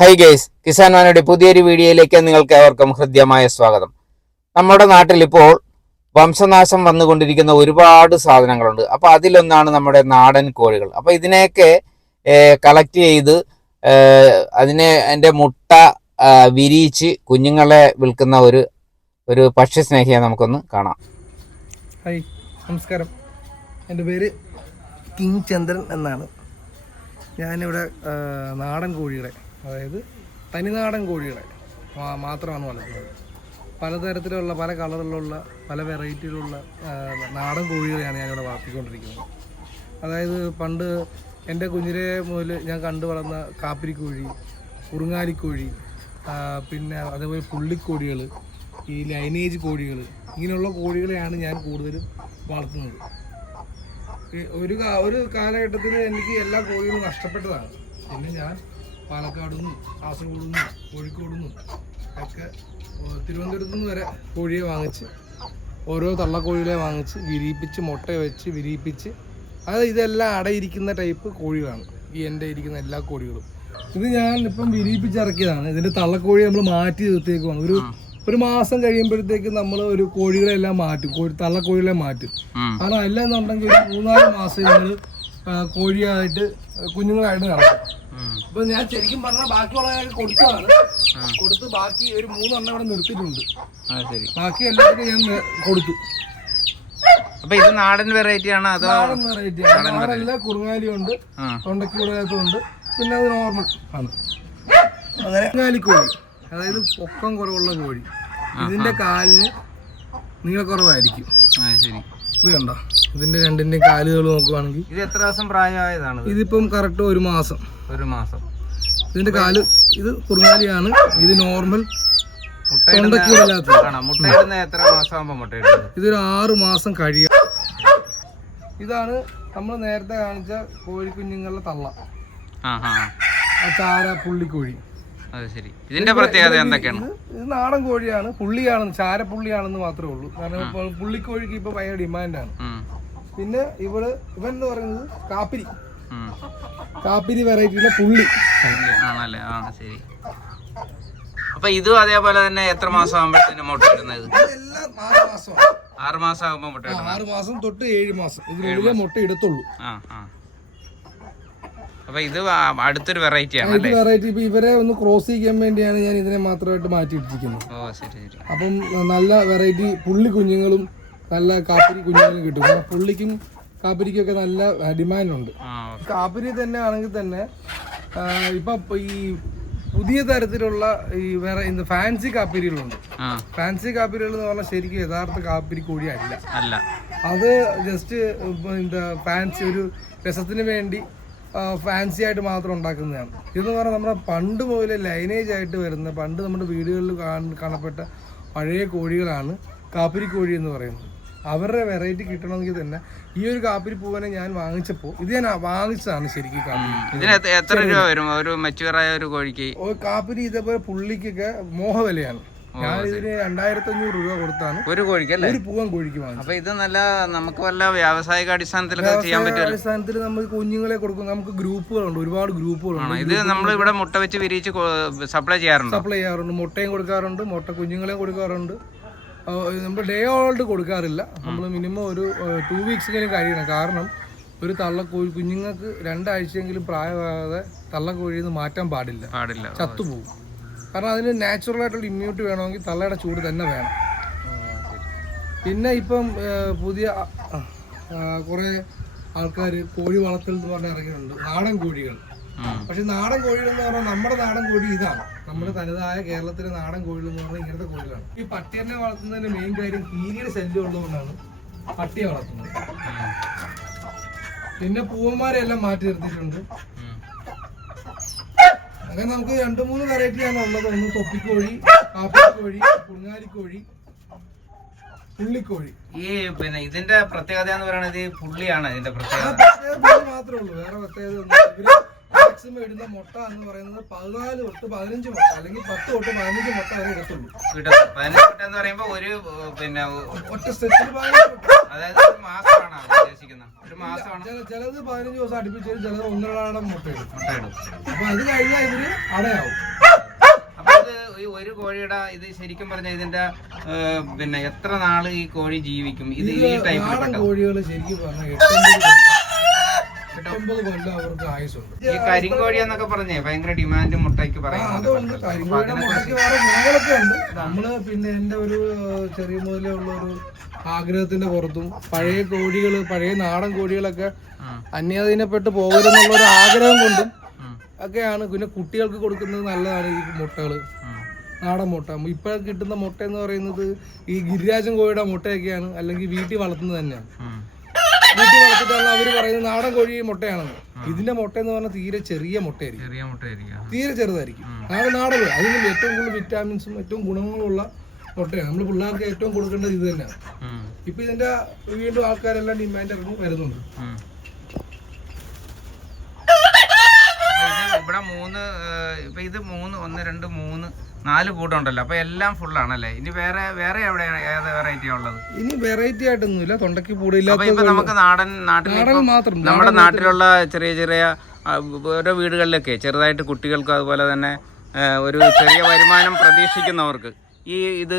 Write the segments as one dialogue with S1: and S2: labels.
S1: High guys Kisan വാനയുടെ പുതിയൊരു വീഡിയോയിലേക്ക് നിങ്ങൾക്ക് ഏവർക്കും ഹൃദ്യമായ സ്വാഗതം. നമ്മുടെ നാട്ടിൽ ഇപ്പോൾ വംശനാശം വന്നുകൊണ്ടിരിക്കുന്ന ഒരുപാട് സാധനങ്ങളുണ്ട്. അപ്പൊ അതിലൊന്നാണ് നമ്മുടെ നാടൻ കോഴികൾ. അപ്പൊ ഇതിനെയൊക്കെ കളക്ട് ചെയ്ത് അതിനെ എന്റെ മുട്ട വിരിയിച്ച് കുഞ്ഞുങ്ങളെ വിൽക്കുന്ന ഒരു ഒരു പക്ഷി സ്നേഹിയെ നമുക്കൊന്ന് കാണാം.
S2: ഹൈ നമസ്കാരം. എന്റെ പേര് കിങ് ചന്ദ്രൻ എന്നാണ്. ഞാനിവിടെ നാടൻ കോഴികളെ അതായത് തനിനാടൻ കോഴികളെ മാത്രമാണ് വളർത്തുന്നത്. പലതരത്തിലുള്ള പല കളറിലുള്ള പല വെറൈറ്റിയിലുള്ള നാടൻ കോഴികളെയാണ് ഞാനിവിടെ വളർത്തിക്കൊണ്ടിരിക്കുന്നത്. അതായത് പണ്ട് എന്റെ കുഞ്ഞിലെ മുതൽ ഞാൻ കണ്ടു വളർന്ന കാപ്പിരിക്കോഴി ഉറുങ്ങാലിക്കോഴി പിന്നെ അതേപോലെ പുള്ളിക്കോഴികൾ ഈ ലൈനേജ് കോഴികൾ ഇങ്ങനെയുള്ള കോഴികളെയാണ് ഞാൻ കൂടുതലും വളർത്തുന്നത്. ഒരു ഒരു കാലഘട്ടത്തിൽ എനിക്ക് എല്ലാ കോഴികളും നഷ്ടപ്പെട്ടതാണ്. പിന്നെ ഞാൻ പാലക്കാട് നിന്നും കാസർഗോഡ് നിന്നും കോഴിക്കോട് നിന്നും ഒക്കെ തിരുവനന്തപുരത്തു നിന്ന് വരെ കോഴിയെ വാങ്ങിച്ച് ഓരോ തള്ളക്കോഴികളെ വാങ്ങിച്ച് വിരിയിപ്പിച്ച് മുട്ട വെച്ച് വിരിയിപ്പിച്ച്. അത് ഇതെല്ലാം അടയിരിക്കുന്ന ടൈപ്പ് കോഴികളാണ്. ഈ എന്റെ ഇരിക്കുന്ന എല്ലാ കോഴികളും. ഇത് ഞാൻ ഇപ്പം വിരിയിപ്പിച്ചിറക്കിയതാണ്. ഇതിന്റെ തള്ളക്കോഴി നമ്മൾ മാറ്റി നിർത്തിയേക്കുവാണ്. ഒരു ഒരു മാസം കഴിയുമ്പോഴത്തേക്ക് നമ്മൾ ഒരു കോഴികളെല്ലാം മാറ്റും. കോഴി തള്ളക്കോഴികളെ മാറ്റും. കാരണം അല്ല എന്നുണ്ടെങ്കിൽ ഒരു മൂന്നാൽ മാസം ഞങ്ങൾ കോഴിയായിട്ട് കുഞ്ഞുങ്ങളായിട്ട് നടക്കും. അപ്പൊ ഞാൻ ശരിക്കും പറഞ്ഞ ബാക്കിയുള്ളതൊക്കെ കൊടുത്തതാണ്. കൊടുത്ത് ബാക്കി ഒരു മൂന്നെണ്ണം ഇവിടെ നിർത്തിയിട്ടുണ്ട്.
S1: ശരി.
S2: ബാക്കി എല്ലാവർക്കും ഞാൻ കൊടുത്തു.
S1: അപ്പൊ ഇത് നാടൻ വെറൈറ്റി ആണ് അതോ
S2: നാടൻ വെറൈറ്റി നാടനല്ല കുറുങ്ങാലി ഉണ്ട്
S1: ആ.
S2: ഉണ്ട്. പിന്നെ അത് നോർമൽ ആണ്. അങ്ങനെ കുറുങ്ങാലിക്കോഴി അതായത് പൊക്കം കുറവുള്ള കോഴി. ഇതിന്റെ കാലിന് നീളക്കുറവായിരിക്കും.
S1: ശരി.
S2: ഇത് കണ്ട? ഇതിന്റെ രണ്ടിന്റെ കാലുകൾ നോക്കുവാണെങ്കിൽ
S1: ഇത് എത്ര ദിവസം പ്രായമായതാണ്
S2: ഇതിപ്പം കറക്റ്റ് ഒരു മാസം.
S1: ഒരു മാസം.
S2: ഇതിന്റെ കാൽ ഇത് കുറുങ്ങാലിയാണ്. ഇത് നോർമൽ ഇതൊരു ആറ് മാസം കഴിയ. ഇതാണ് നമ്മൾ നേരത്തെ കാണിച്ച കോഴിക്കുഞ്ഞുങ്ങളുടെ തള്ള. ചാര പുള്ളിക്കോഴി.
S1: അത് ശരി. ഇതിന്റെ പ്രത്യേകത എന്തൊക്കെയാണ്?
S2: ഇത് നാടൻ കോഴിയാണ് പുള്ളിയാണെന്ന് ചാരപ്പുള്ളിയാണെന്ന് മാത്രമേ ഉള്ളൂ. കാരണം പുള്ളിക്കോഴിക്ക് ഇപ്പൊ ഭയങ്കര ഡിമാൻഡാണ്. പിന്നെ ഇവൾ ഇവൻ എന്ന് പറയുന്നത് കാപ്പിരി. കാപ്പിരി വെറൈറ്റിയിലെ പുള്ളി.
S1: ആണല്ലേ? ആ ശരി. അപ്പൊ ഇതും അതേപോലെ തന്നെ എത്ര മാസം ആകുമ്പോഴത്തേനും മുട്ട ഇടുന്നത്?
S2: ആറ്
S1: മാസം ആകുമ്പോ മുട്ട
S2: ആറ് മാസം തൊട്ട് ഏഴ് മാസം. ഇതിനുള്ളിലെ മുട്ട ഇടത്തുള്ളൂ.
S1: ആ ആ. അപ്പൊ ഇത് അടുത്തൊരു വെറൈറ്റി ആണ്
S2: ഇത് വെറൈറ്റി ഇപ്പൊ ഇവരെ ഒന്ന് ക്രോസ് ചെയ്യാൻ വേണ്ടിയാണ് ഞാൻ ഇതിനെ മാത്രമായിട്ട് മാറ്റിയിട്ടിരിക്കുന്നത്.
S1: ഓ ശരി ശരി.
S2: അപ്പം നല്ല വെറൈറ്റി പുള്ളി കുഞ്ഞുങ്ങളും നല്ല കാപ്പിരി കുഞ്ഞുങ്ങളും കിട്ടും. കാരണം പുള്ളിക്കും കാപ്പിരിക്കൊക്കെ നല്ല ഡിമാൻഡ്
S1: ഉണ്ട്.
S2: കാപ്പിരി തന്നെ ആണെങ്കിൽ തന്നെ ഇപ്പൊ ഈ പുതിയ തരത്തിലുള്ള ഈ വേറെ ഇന്ന് ഫാൻസി കാപ്പിരികളുണ്ട്. ഫാൻസി കാപ്പിരികൾ എന്ന് പറഞ്ഞാൽ ശരിക്കും യഥാർത്ഥ കാപ്പിരി കോഴി അല്ല.
S1: അല്ല.
S2: അത് ജസ്റ്റ് എന്താ ഫാൻസി ഒരു രസത്തിന് വേണ്ടി ഫാൻസി ആയിട്ട് മാത്രം ഉണ്ടാക്കുന്നതാണ്. ഇതെന്ന് പറഞ്ഞാൽ നമ്മുടെ പണ്ട് മുതലേ ലൈനേജ് ആയിട്ട് വരുന്ന പണ്ട് നമ്മുടെ വീടുകളിൽ കാണപ്പെട്ട പഴയ കോഴികളാണ് കാപ്പിരി കോഴി എന്ന് പറയുന്നത്. അവരുടെ വെറൈറ്റി കിട്ടണമെങ്കിൽ തന്നെ ഈ ഒരു കാപ്പിരി പൂവനെ ഞാൻ വാങ്ങിച്ചപ്പോൾ ഇത് ഞാൻ വാങ്ങിച്ചതാണ് ശരിക്കും കാപ്പിരി
S1: എത്ര- രൂപ വരും? ഒരു മെച്ചുവറായ ഒരു കോഴിക്ക്?
S2: കാപ്പിരി ഇതേപോലെ പുള്ളിക്കൊക്കെ മോഹവിലയാണ്. ഞാൻ ഇതിന് രണ്ടായിരത്തി അഞ്ഞൂറ് രൂപ കൊടുത്താണ്.
S1: ഒരു കോഴിക്കല്ലേ
S2: ഒരു പൂവൻ കോഴിക്ക്
S1: അപ്പൊ ഇത് നല്ല നമുക്ക് വല്ല വ്യാവസായിക അടിസ്ഥാനത്തിലൊക്കെ ചെയ്യാൻ പറ്റും
S2: അടിസ്ഥാനത്തിൽ നമുക്ക് കുഞ്ഞുങ്ങളെ കൊടുക്കും. നമുക്ക് ഗ്രൂപ്പുകളുണ്ട്. ഒരുപാട് ഗ്രൂപ്പുകളുണ്ട്.
S1: ഇത് നമ്മൾ ഇവിടെ മുട്ട വെച്ച് വിരിയിച്ച് സപ്ലൈ ചെയ്യാറുണ്ട്?
S2: സപ്ലൈ ചെയ്യാറുണ്ട്. മുട്ടയും കൊടുക്കാറുണ്ട്. മുട്ട കുഞ്ഞുങ്ങളെയും കൊടുക്കാറുണ്ട്. നമ്മൾ ഡേ ഓൾഡ് കൊടുക്കാറില്ല. നമ്മൾ മിനിമം ഒരു ടു വീക്സെങ്കിലും കഴിയണം. കാരണം ഒരു തള്ളക്കോഴി കുഞ്ഞുങ്ങൾക്ക് രണ്ടാഴ്ചയെങ്കിലും പ്രായമാകാതെ തള്ളക്കോഴിയിൽ നിന്ന് മാറ്റാൻ പാടില്ല.
S1: പാടില്ല.
S2: ചത്തുപോകും. കാരണം അതിന് നാച്ചുറൽ ആയിട്ടുള്ള ഇമ്മ്യൂണിറ്റി വേണമെങ്കിൽ തള്ളയുടെ ചൂട് തന്നെ വേണം. പിന്നെ ഇപ്പം പുതിയ കുറേ ആൾക്കാർ കോഴി വളർത്തൽ എന്ന് പറഞ്ഞ് ഇറങ്ങിയിട്ടുണ്ട്. നാടൻ കോഴികൾ. പക്ഷെ നാടൻ കോഴികൾ എന്ന് പറഞ്ഞാൽ നമ്മുടെ നാടൻ കോഴി ഇതാണ്. നമ്മുടെ തനതായ കേരളത്തിലെ നാടൻ കോഴികൾ എന്ന് പറഞ്ഞാൽ ഇങ്ങനത്തെ കോഴികളാണ്. ഈ പട്ടിയെ വളർത്തുന്നതിന്റെ മെയിൻ കാര്യം കീരിയുടെ ശല്യം ഉള്ളതുകൊണ്ടാണ് പട്ടിയെ വളർത്തുന്നത്. പിന്നെ പൂവന്മാരെ എല്ലാം മാറ്റി നിർത്തിയിട്ടുണ്ട്. അങ്ങനെ നമുക്ക് രണ്ട് മൂന്ന് വെറൈറ്റിയാണ് ഉള്ളത്. ഒന്ന് തൊപ്പിക്കോഴി കാപ്പിക്കോഴി കുങ്ങാലിക്കോഴി പുള്ളിക്കോഴി
S1: ഈ പിന്നെ ഇതിന്റെ പ്രത്യേകത എന്ന് പറയുന്നത് ഈ പുള്ളിയാണ് ഇതിന്റെ പ്രത്യേകത.
S2: മാത്രമേ ഉള്ളൂ. വേറെ പ്രത്യേകത ഒന്നും. മാക്സിമം ഇടുന്ന മുട്ട എന്ന് പറയുന്നത് പതിനാല് തൊട്ട് പതിനഞ്ച് മുട്ട അല്ലെങ്കിൽ പത്ത് തൊട്ട് പതിനഞ്ച് മുട്ട വരെ
S1: എടുത്തുള്ളൂ പതിനഞ്ച് മുട്ട എന്ന് പറയുമ്പോ ഒരു പിന്നെ
S2: ഒറ്റ പതിനഞ്ച്
S1: അതായത് മാസമാണ് ഉദ്ദേശിക്കുന്നത്. മാസമാണ്.
S2: ചില- ചിലത് പതിനഞ്ച് ദിവസം അടുപ്പിച്ച് ചിലത് ഒന്നരാടം മുട്ടയിടും. അപ്പൊ അത് കഴിഞ്ഞാൽ ഇവർ അടയാവും.
S1: ഈ ഒരു കോഴിയുടെ ഇത് ശരിക്കും പറഞ്ഞ ഇതിന്റെ പിന്നെ എത്ര നാൾ ഈ കോഴി ജീവിക്കും? ഇത് ഈ പെട്ടത്.
S2: കോഴികൾ ശരിക്കും പറഞ്ഞാൽ എട്ടൊമ്പത് കൊല്ലം എട്ടൊമ്പത് അവർക്ക് ആയുസുണ്ട്
S1: ഈ കരിങ്കോഴി എന്നൊക്കെ പറഞ്ഞേ ഭയങ്കര ഡിമാൻഡ് മുട്ടയ്ക്ക് പറയുന്നുണ്ട്
S2: അതുകൊണ്ട് കരിങ്കോഴിയുടെ മുട്ടയ്ക്ക് വേറെ ഗുണങ്ങളൊക്കെ ഉണ്ട്. നമ്മൾ പിന്നെ എന്റെ ഒരു ചെറിയ മുതലേ ഉള്ള ഒരു ആഗ്രഹത്തിന്റെ പുറത്തും പഴയ കോഴികൾ പഴയ നാടൻ കോഴികളൊക്കെ അന്യാധീനപ്പെട്ട് പോകരുതെന്നുള്ള ഒരു ആഗ്രഹം കൊണ്ടും ഒക്കെയാണ്. പിന്നെ കുട്ടികൾക്ക് കൊടുക്കുന്നത് നല്ലതാണ് ഈ മുട്ടകൾ നാടൻ മുട്ട. ഇപ്പോൾ കിട്ടുന്ന മുട്ട എന്ന് പറയുന്നത് ഈ ഗിരിരാജൻ കോഴിയുടെ മുട്ടയൊക്കെയാണ്. അല്ലെങ്കിൽ വീട്ടിൽ വളർത്തുന്നത് തന്നെയാണ്. വീട്ടിൽ വളർത്തിട്ടാണ് അവർ പറയുന്നത് നാടൻ കോഴി മുട്ടയാണെന്ന്. ഇതിന്റെ മുട്ട എന്ന് പറഞ്ഞാൽ തീരെ ചെറിയ മുട്ടയായിരിക്കും.
S1: ചെറിയ മുട്ടയായിരിക്കും.
S2: തീരെ ചെറുതായിരിക്കും. നാടൻ നാടൻ. അതിന് ഏറ്റവും കൂടുതൽ വിറ്റാമിൻസും ഏറ്റവും ഗുണങ്ങളുള്ള മുട്ടയാണ്. നമ്മൾ പിള്ളേർക്ക് ഏറ്റവും കൊടുക്കേണ്ടത് ഇത് തന്നെയാണ്. ഇപ്പൊ ഇതിന്റെ വീണ്ടും ആൾക്കാരെല്ലാം ഡിമാൻഡ് ഇറങ്ങി വരുന്നുണ്ട്.
S1: ഇവിടെ മൂന്ന് ഇപ്പൊ ഇത് മൂന്ന് ഒന്ന് രണ്ട് മൂന്ന് നാല് കൂട്ടമുണ്ടല്ലോ അപ്പൊ എല്ലാം ഫുൾ ആണല്ലേ? ഇനി വേറെ വേറെ എവിടെയാണ് ഏത് വെറൈറ്റിയാ ഉള്ളത്?
S2: ഇനി വെറൈറ്റി ആയിട്ടൊന്നുമില്ല തൊണ്ടയ്ക്ക് കൂടില്ല
S1: ഇപ്പൊ നമുക്ക് നാടൻ നാട്ടിൽ
S2: മാത്രം
S1: നമ്മുടെ നാട്ടിലുള്ള ചെറിയ ചെറിയ ഓരോ വീടുകളിലൊക്കെ ചെറുതായിട്ട് കുട്ടികൾക്ക് അതുപോലെ തന്നെ ഒരു ചെറിയ വരുമാനം പ്രതീക്ഷിക്കുന്നവർക്ക് ഈ ഇത്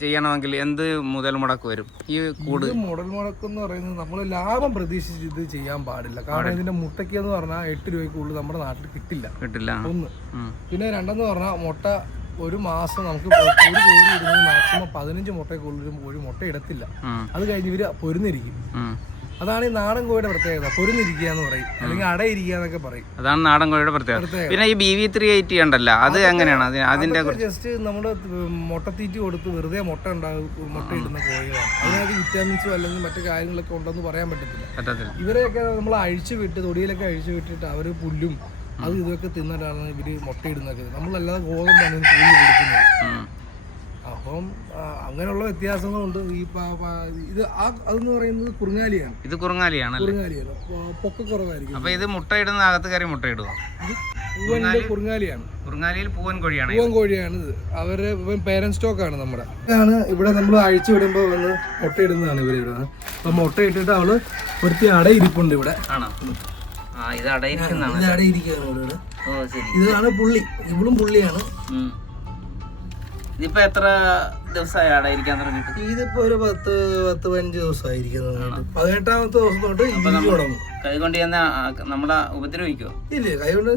S1: ചെയ്യണമെങ്കിൽ എന്ത് മുതൽ മുടക്ക് വരും? ഈ കൂട്.
S2: മുതൽ മുടൽ മുടക്ക് എന്ന് പറയുന്നത് നമ്മൾ ലാഭം പ്രതീക്ഷിച്ച് ഇത് ചെയ്യാൻ പാടില്ല. കാരണം ഇതിന്റെ മുട്ടയ്ക്ക് എന്ന് പറഞ്ഞാൽ എട്ട് രൂപയ്ക്ക് കൂടുതൽ നമ്മുടെ നാട്ടിൽ കിട്ടില്ല.
S1: കിട്ടില്ല.
S2: ഒന്ന്. പിന്നെ രണ്ടെന്ന് പറഞ്ഞാൽ മുട്ട ഒരു മാസം നമുക്ക് ഒരു കോഴി ഇടുന്നത് മാക്സിമം പതിനഞ്ച് മുട്ടയ്ക്കുള്ളിൽ ഒരു മുട്ട ഇടത്തില്ല. അത് കഴിഞ്ഞ് ഇവർ പൊരുന്നിരിക്കും. അതാണ് ഈ നാടൻ കോഴിയുടെ പ്രത്യേകത. പൊരുന്നിരിക്കുക എന്ന് പറയും അല്ലെങ്കിൽ അടയിരിക്കുക എന്നൊക്കെ പറയും.
S1: അതാണ് നാടൻ കോഴിയുടെ പ്രത്യേകത. പിന്നെ ഈ ബി വി ത്രീ എയ്റ്റി ഉണ്ടല്ലോ അത് എങ്ങനെയാണ്? അത് അതിന്റെ
S2: ജസ്റ്റ് നമ്മുടെ മുട്ടത്തീറ്റി കൊടുത്ത് വെറുതെ മുട്ട ഉണ്ടാകും മുട്ട ഇടുന്ന കോഴികളാണ്. അതിനകത്ത് വിറ്റാമിൻസോ അല്ലെങ്കിൽ മറ്റു കാര്യങ്ങളൊക്കെ ഉണ്ടെന്ന് പറയാൻ പറ്റത്തില്ല.
S1: പറ്റത്തില്ല.
S2: ഇവരെയൊക്കെ നമ്മൾ അഴിച്ചു വിട്ട് തൊടിയിലൊക്കെ അഴിച്ചു വിട്ടിട്ട് അവർ പുല്ലും അത് ഇതൊക്കെ തിന്നിട്ടാണ് ഇവർ മുട്ടയിടുന്നൊക്കെ നമ്മളല്ലാതെ ഗോതമ്പാണ് കൂടുതൽ കൊടുക്കുന്നത്. അപ്പം അങ്ങനെയുള്ള വ്യത്യാസങ്ങളുണ്ട്. ഈ ഇത് ആ അതെന്ന് പറയുന്നത് കുറുങ്ങാലിയാണ്.
S1: ഇത് കുറുങ്ങാലിയാണ്
S2: കുറുങ്ങാലിയാണ്. പൊക്ക കുറവായിരിക്കും.
S1: അപ്പൊ ഇത് മുട്ടയിടുന്ന അകത്ത് കയറി മുട്ടയിടുക
S2: കുറുങ്ങാലിയാണ്.
S1: കുറുങ്ങാലിയിൽ പൂവൻ കോഴിയാണ്
S2: പൂവൻ കോഴിയാണ് ഇത്. പേരന്റ് സ്റ്റോക്ക് ആണ് നമ്മുടെ. ഇതാണ് ഇവിടെ നമ്മൾ അഴിച്ചു വിടുമ്പോൾ വന്ന് മുട്ടയിടുന്നതാണ് ഇവർ ഇവിടെ അപ്പൊ മുട്ട ഇട്ടിട്ട് അവൾ ഒരുത്തി അടയിരിപ്പുണ്ട് ഇവിടെ.
S1: ആണോ? ഇത് അടയിരിക്കുന്നതാണ്
S2: ഇത് അടയിരിക്കുകയാണ് ഇവിടെ
S1: ഓ ശരി.
S2: ഇതാണ് പുള്ളി. ഇവളും പുള്ളിയാണ്.
S1: ഇതിപ്പോ എത്ര ദിവസമായി അടയിരിക്കാൻ തുടങ്ങിയിട്ട്?
S2: ഇതിപ്പോ ഒരു പത്ത് പത്ത് പതിനഞ്ച് ദിവസമായിരിക്കുന്നത് പതിനെട്ടാമത്തെ ദിവസം തൊട്ട് ഇരിഞ്ഞു തുടങ്ങും.
S1: കൈ കൊണ്ട് ചെന്ന നമ്മളെ ഉപദ്രവിക്കോ
S2: ഇല്ല കൈ കൊണ്ട്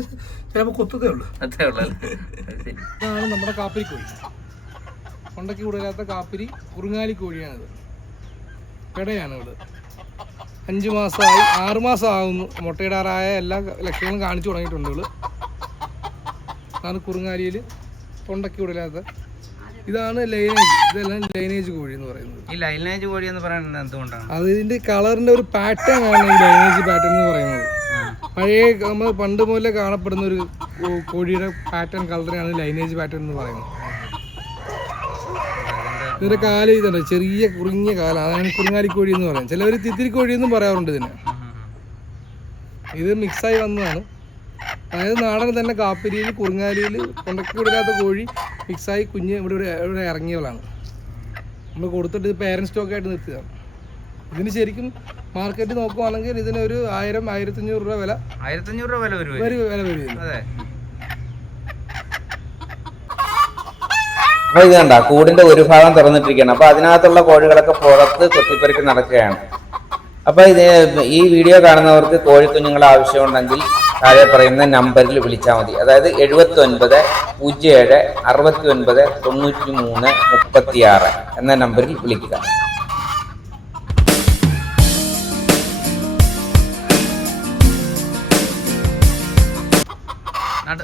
S2: ചിലപ്പോ കൊത്തതേ ഉള്ളൂ.
S1: അത്രേ ശരി.
S2: ഇതാണ് നമ്മുടെ കാപ്പിരി കോഴി. കൊണ്ടക്കി കൂടുതലാത്ത കാപ്പിരി കുറുങ്ങാലി കോഴിയാണിത്. കടയാണ് ഇവിടെ അഞ്ച് മാസമായി ആറ് മാസം ആകുന്നു മുട്ടയിടാറായ എല്ലാ ലക്ഷണങ്ങളും കാണിച്ചു തുടങ്ങിയിട്ടുണ്ട് ഇവൾ. അതാണ് കുറുങ്ങാലിയിൽ തൊണ്ടയ്ക്ക് വിടില്ലാത്ത ഇതാണ് ലൈനേജ്. ഇതെല്ലാം ലൈനേജ് കോഴി എന്ന് പറയുന്നത്.
S1: ഈ ലൈനേജ് കോഴി എന്ന് പറയുന്നത് എന്തുകൊണ്ടാണ്?
S2: അതിന്റെ കളറിന്റെ ഒരു പാറ്റേൺ ആണ് ഈ ലൈനേജ് പാറ്റേൺ എന്ന് പറയുന്നത്. പഴയ നമ്മൾ പണ്ട് മുതലേ കാണപ്പെടുന്ന ഒരു കോഴിയുടെ പാറ്റേൺ കളറിനാണ് ലൈനേജ് പാറ്റേൺ എന്ന് പറയുന്നത്. ഇതിന്റെ കാൽ ഇതുണ്ട് ചെറിയ കുറിഞ്ഞ കാല. അതാണ് കുറുങ്ങാലി കോഴി എന്ന് പറയുന്നത്. ചിലവർ തിത്തിരി കോഴി എന്നും പറയാറുണ്ട് ഇതിനെ. ഇത് മിക്സായി വന്നതാണ്. അതായത് നാടൻ തന്നെ കാപ്പിരിയിൽ കുറുങ്ങാലിയിൽ കൊണ്ടക്കൂടില്ലാത്ത കോഴി മിക്സായി കുഞ്ഞ് ഇവിടെ ഇവിടെ ഇറങ്ങിയവളാണ്. നമ്മൾ കൊടുത്തിട്ട് പേരൻസ് സ്റ്റോക്കായിട്ട് സ്റ്റോക്ക് ആയിട്ട് നിർത്തിയതാണ് ഇതിന് ശരിക്കും മാർക്കറ്റ് നോക്കുവാണെങ്കിൽ ഇതിനൊരു ആയിരം ആയിരത്തഞ്ഞൂറ് രൂപ വില
S1: ആയിരത്തഞ്ഞൂറ് രൂപ വില വരും
S2: വില വരും ഇതിന്.
S1: അതെ
S3: അപ്പൊ ഇത് കണ്ട കൂടിന്റെ ഒരു ഭാഗം തുറന്നിട്ടിരിക്കുകയാണ്. അപ്പൊ അതിനകത്തുള്ള കോഴികളൊക്കെ പുറത്ത് കൊത്തിപ്പെറുക്കി നടക്കുകയാണ്. അപ്പൊ ഇത് ഈ വീഡിയോ കാണുന്നവർക്ക് കോഴിക്കുഞ്ഞുങ്ങൾ ആവശ്യമുണ്ടെങ്കിൽ താഴെ പറയുന്ന നമ്പറിൽ വിളിച്ചാൽ മതി. അതായത് എഴുപത്തി ഒൻപത് പൂജ്യം ഏഴ് അറുപത്തി ഒൻപത് തൊണ്ണൂറ്റി മൂന്ന് മുപ്പത്തി ആറ് എന്ന നമ്പറിൽ വിളിക്കുക.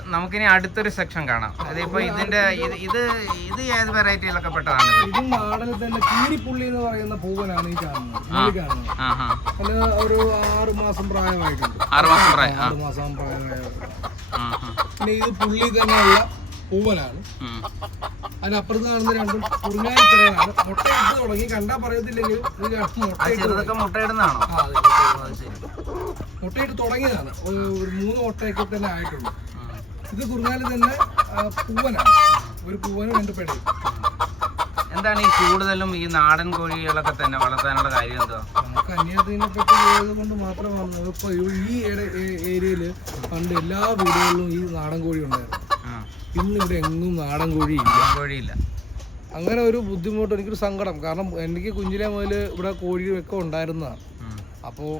S1: നമുക്കിനി അടുത്തൊരു സെക്ഷൻ കാണാം. അതിപ്പോ ഇതിന്റെ ഇത് ഇത് ഏത് വെറൈറ്റിയിലൊക്കെ പെട്ടതാണ് ഇത്?
S2: തന്നെ കീരിപ്പുള്ളി എന്ന് പറയുന്ന പൂവനാണ് ഈ കാണുന്നത്. ഒരു ആറ് മാസം പ്രായമായിട്ടുണ്ട്.
S1: ആറ് മാസം പ്രായം
S2: മാസം പ്രായമായിട്ടുണ്ട്.
S1: ആ, ആ.
S2: പിന്നെ ഇത് പുള്ളി തന്നെയുള്ള പൂവനാണ്. അതിനപ്പുറത്ത് കാണുന്ന രണ്ടും കുറുങ്ങാലിക്കരയാണ് മുട്ട ഇട്ട് തുടങ്ങി കണ്ടാ പറയത്തില്ലെങ്കിലും
S1: മുട്ടയിടുന്നതാണോ?
S2: മുട്ടയിട്ട് മുട്ടയിട്ട് തുടങ്ങിയതാണ്. ഒരു മൂന്ന് മുട്ടയൊക്കെ തന്നെ ആയിട്ടുള്ളൂ. ഇത് കുറഞ്ഞാൽ തന്നെ പൂവനാണ്. ഒരു പൂവനും രണ്ട് പെടയും
S1: എന്താണ് ഈ കൂടുതലും ഈ നാടൻ കോഴികളൊക്കെ തന്നെ വളർത്താനുള്ള കാര്യം എന്തോ
S2: നമുക്ക് അന്യത്തിനെ പറ്റി പോയത് കൊണ്ട് മാത്രമാണ് ഇപ്പൊ ഈ ഏരിയയിൽ പണ്ട് എല്ലാ വീടുകളിലും ഈ നാടൻ കോഴി ഉണ്ടായിരുന്നു.
S1: ഇന്ന്
S2: ഇവിടെ എങ്ങും നാടൻ കോഴി ഇല്ല.
S1: കോഴിയില്ല.
S2: അങ്ങനെ ഒരു ബുദ്ധിമുട്ട് എനിക്കൊരു സങ്കടം. കാരണം എനിക്ക് കുഞ്ഞിലെ മുതൽ ഇവിടെ കോഴിയൊക്കെ ഉണ്ടായിരുന്നതാണ്. അപ്പോൾ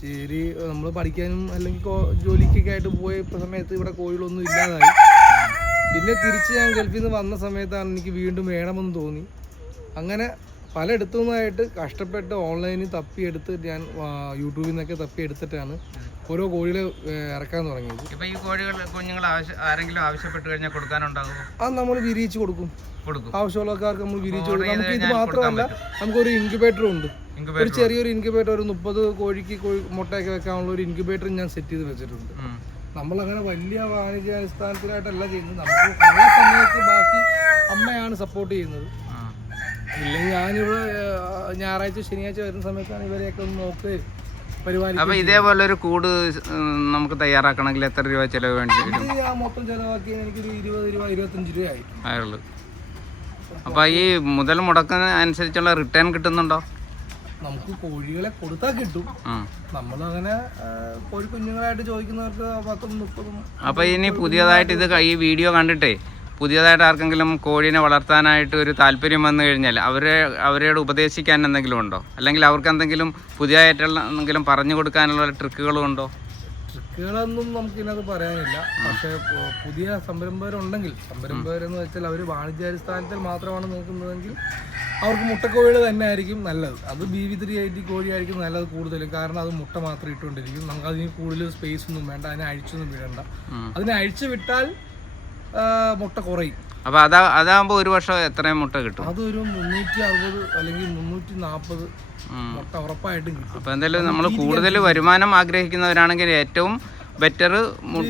S2: ശരി നമ്മൾ പഠിക്കാനും അല്ലെങ്കിൽ ജോലിക്കൊക്കെ ആയിട്ട് പോയ സമയത്ത് ഇവിടെ കോഴികളൊന്നും ഇല്ലാതായി. പിന്നെ തിരിച്ച് ഞാൻ ഗൾഫിൽ നിന്ന് വന്ന സമയത്താണ് എനിക്ക് വീണ്ടും വേണമെന്ന് തോന്നി. അങ്ങനെ പലയിടത്തു നിന്നായിട്ട് കഷ്ടപ്പെട്ട് ഓൺലൈനിൽ തപ്പിയെടുത്ത് ഞാൻ യൂട്യൂബിൽ നിന്നൊക്കെ തപ്പിയെടുത്തിട്ടാണ് ഓരോ കോഴികളെ ഇറക്കാൻ തുടങ്ങിയത്.
S1: ഇപ്പൊ ഈ കോഴികൾ കുഞ്ഞുങ്ങൾ ആരെങ്കിലും ആവശ്യപ്പെട്ട് കഴിഞ്ഞാൽ കൊടുക്കാനുണ്ടാകുമോ
S2: അത് നമ്മൾ വിരിയിച്ച് കൊടുക്കും.
S1: കൊടുക്കും.
S2: ആവശ്യമുള്ളവർക്ക് നമ്മൾ വിരിയിച്ച് കൊടുക്കും. നമുക്ക് ഇത് മാത്രമല്ല നമുക്കൊരു ഇൻക്യുബേറ്ററും ഉണ്ട്. ഒരു ചെറിയൊരു ഇൻക്യുബേറ്റർ ഒരു മുപ്പത് കോഴിക്ക് കോഴി മുട്ടയൊക്കെ വെക്കാനുള്ള ഒരു ഇൻക്യുബേറ്റർ ഞാൻ സെറ്റ് ചെയ്ത് വെച്ചിട്ടുണ്ട്. നമ്മളങ്ങനെ വലിയ വാണിജ്യ അടിസ്ഥാനത്തിലായിട്ടല്ല ചെയ്യുന്നത്. നമുക്ക് സമയത്ത് ബാക്കി അമ്മയാണ് സപ്പോർട്ട് ചെയ്യുന്നത്. ഇല്ലെങ്കിൽ ഞാനിവിടെ ഞായറാഴ്ച ശനിയാഴ്ച വരുന്ന സമയത്താണ് ഇവരെയൊക്കെ ഒന്ന് നോക്ക്
S1: അപ്പൊ ഇതേപോലെ ഒരു കൂട് നമുക്ക് തയ്യാറാക്കണമെങ്കിൽ എത്ര രൂപ ചെലവ് വേണ്ടി വരും?
S2: മൊത്തം ചിലവാക്കിയത് എനിക്കൊരു ഇരുപത് രൂപ ഇരുപത്തഞ്ച് രൂപയായി
S1: ആയുള്ളൂ. അപ്പൊ ഈ മുതൽ മുടക്കുന്ന അനുസരിച്ചുള്ള റിട്ടേൺ കിട്ടുന്നുണ്ടോ?
S2: നമുക്ക് കോഴികളെ കൊടുത്താൽ കിട്ടും. നമ്മളങ്ങനെ കോഴി കുഞ്ഞുങ്ങളായിട്ട് ചോദിക്കുന്നവർക്ക് പത്തും മുപ്പതും
S1: അപ്പൊ ഇനി പുതിയതായിട്ട് ഇത് ഈ വീഡിയോ കണ്ടിട്ടേ പുതിയതായിട്ട് ആർക്കെങ്കിലും കോഴീനെ വളർത്താനായിട്ട് ഒരു താല്പര്യം വന്നു കഴിഞ്ഞാൽ അവരെ അവരോട് ഉപദേശിക്കാൻ എന്തെങ്കിലും ഉണ്ടോ? അല്ലെങ്കിൽ അവർക്ക് എന്തെങ്കിലും പുതിയതായിട്ടുള്ള എന്തെങ്കിലും പറഞ്ഞു കൊടുക്കാനുള്ള ട്രിക്കുകളും ഉണ്ടോ?
S2: ട്രിക്കുകളൊന്നും നമുക്ക് ഇതിനകത്ത് പറയാനില്ല. പക്ഷേ പുതിയ സംരംഭകരുണ്ടെങ്കിൽ സംരംഭകരെന്ന് വെച്ചാൽ അവർ വാണിജ്യാടിസ്ഥാനത്തിൽ മാത്രമാണ് നോക്കുന്നതെങ്കിൽ അവർക്ക് മുട്ടക്കോഴികൾ തന്നെ ആയിരിക്കും നല്ലത്. അത് B V three I T കോഴിയായിരിക്കും നല്ലത് കൂടുതലും. കാരണം അത് മുട്ട മാത്രം ഇട്ടുകൊണ്ടിരിക്കും. നമുക്ക് അതിന് കൂടുതൽ സ്പേസ് ഒന്നും വേണ്ട. അതിനെ അഴിച്ചൊന്നും വിടണ്ട. അതിനെ അഴിച്ചു വിട്ടാൽ മുട്ട കുറയും.
S1: അപ്പൊ അതാ അതാകുമ്പോൾ ഒരു വർഷം എത്രയും മുട്ട കിട്ടും?
S2: അതൊരു മുന്നൂറ്റി അറുപത് അല്ലെങ്കിൽ മുന്നൂറ്റി നാൽപ്പത്. മുട്ട ഉറപ്പായിട്ടും കിട്ടും.
S1: അപ്പൊ എന്തായാലും നമ്മൾ കൂടുതൽ വരുമാനം ആഗ്രഹിക്കുന്നവരാണെങ്കിൽ ഏറ്റവും ബെറ്റർ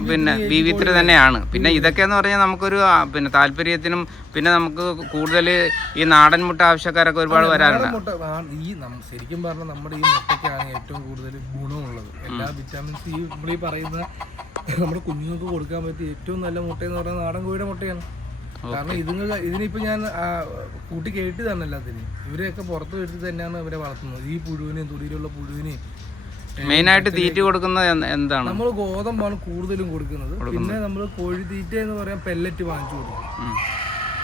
S1: പിന്നെ ബി വി ത്രീ തന്നെയാണ്. പിന്നെ ഇതൊക്കെ എന്ന് പറഞ്ഞാൽ നമുക്കൊരു പിന്നെ താല്പര്യത്തിനും പിന്നെ നമുക്ക് കൂടുതൽ ഈ നാടൻ മുട്ട ആവശ്യക്കാരൊക്കെ ഒരുപാട് വരാറുണ്ട്.
S2: ഈ ശരിക്കും പറഞ്ഞാൽ നമ്മുടെ ഈ മുട്ടയ്ക്കാണ് ഏറ്റവും കൂടുതൽ ഗുണമുള്ളത്. എല്ലാ വിറ്റാമിൻസ് ഈ നമ്മൾ ഈ പറയുന്ന നമ്മുടെ കുഞ്ഞുങ്ങൾക്ക് കൊടുക്കാൻ പറ്റിയ ഏറ്റവും നല്ല മുട്ട എന്ന് പറയുന്നത് നാടൻ കോഴിയുടെ മുട്ടയാണ്. കാരണം ഇതിന് ഇതിനിപ്പോൾ ഞാൻ കൂട്ടി കേട്ടി തന്നെ എല്ലാത്തിനും ഇവരെയൊക്കെ പുറത്ത് വീട്ടിൽ തന്നെയാണ് ഇവരെ വളർത്തുന്നത്. ഈ പുഴുവിനെയും തുടിയിലുള്ള പുഴുവിനെയും
S1: മെയിനായിട്ട് തീറ്റ കൊടുക്കുന്നത് എന്താണ്?
S2: നമ്മൾ ഗോതമ്പാണ് കൂടുതലും കൊടുക്കുന്നത്. പിന്നെ നമ്മൾ കോഴിത്തീറ്റ എന്ന് പറയാൻ പെല്ലറ്റ് വാങ്ങിച്ചു കൊടുക്കും.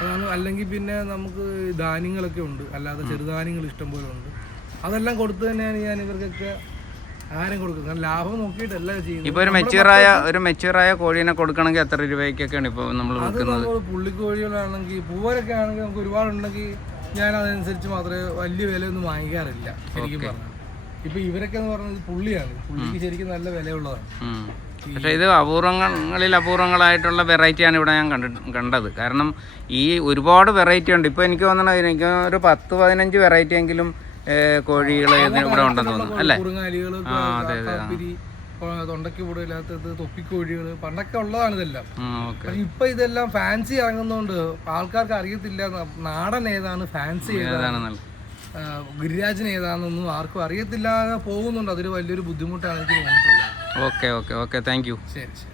S2: അതാണ് അല്ലെങ്കിൽ പിന്നെ നമുക്ക് ധാന്യങ്ങളൊക്കെ ഉണ്ട്. അല്ലാതെ ചെറുധാന്യങ്ങൾ ഇഷ്ടംപോലെ ഉണ്ട്. അതെല്ലാം കൊടുത്തു തന്നെയാണ് ഞാൻ ഇവർക്കൊക്കെ ആരും കൊടുക്കുന്നത്. കാരണം ലാഭം നോക്കിയിട്ടല്ല ചെയ്യുന്നത്.
S1: ഇപ്പൊ ഒരു മെച്ചൂറായ ഒരു മെച്ചൂറായ കോഴീനെ കൊടുക്കണമെങ്കിൽ എത്ര രൂപയ്ക്കൊക്കെയാണ് ഇപ്പൊ നമ്മൾ വിൽക്കുന്നത്?
S2: നമ്മൾ പുള്ളിക്കോഴികളാണെങ്കിൽ പൂവരൊക്കെ ആണെങ്കിൽ നമുക്ക് ഒരുപാടുണ്ടെങ്കിൽ ഞാൻ അതനുസരിച്ച് മാത്രമേ വലിയ വിലയൊന്നും വാങ്ങിക്കാറില്ല. ശരിക്കും പറഞ്ഞാൽ. ഇപ്പൊ ഇവരൊക്കെ എന്ന് പറയുന്നത് പുള്ളിയാണ്. പുള്ളിക്ക് ശരിക്കും നല്ല വിലയുള്ളതാണ്.
S1: പക്ഷെ ഇത് അപൂർവങ്ങളിൽ അപൂർവങ്ങളായിട്ടുള്ള വെറൈറ്റിയാണ് ഇവിടെ ഞാൻ കണ്ടി കണ്ടത്. കാരണം ഈ ഒരുപാട് വെറൈറ്റി ഉണ്ട്. ഇപ്പോൾ എനിക്ക് തോന്നണത് എനിക്ക് ഒരു പത്ത് പതിനഞ്ച് വെറൈറ്റി എങ്കിലും കോഴികൾ ഇവിടെ ഉണ്ടെന്ന് തോന്നുന്നു. അല്ലേ? ആ, അതെ, അതെ,
S2: തൊണ്ടയ്ക്ക് കൂടില്ലാത്തത് തൊപ്പിക്കോഴികൾ പണ്ടൊക്കെ ഉള്ളതാണ് ഇതെല്ലാം. ഇപ്പൊ ഇതെല്ലാം ഫാൻസി ഇറങ്ങുന്നോണ്ട് ആൾക്കാർക്ക് അറിയത്തില്ല നാടൻ ഏതാണ് ഫാൻസി ഏതാണ് ഗിരിരാജൻ ഏതാണെന്നൊന്നും ആർക്കും അറിയത്തില്ലാതെ പോകുന്നുണ്ട്. അതൊരു വലിയൊരു ബുദ്ധിമുട്ടാണ് എനിക്ക് തോന്നിയിട്ടുള്ളത്.
S1: Okay okay okay. Thank you.
S2: ശരി ശരി.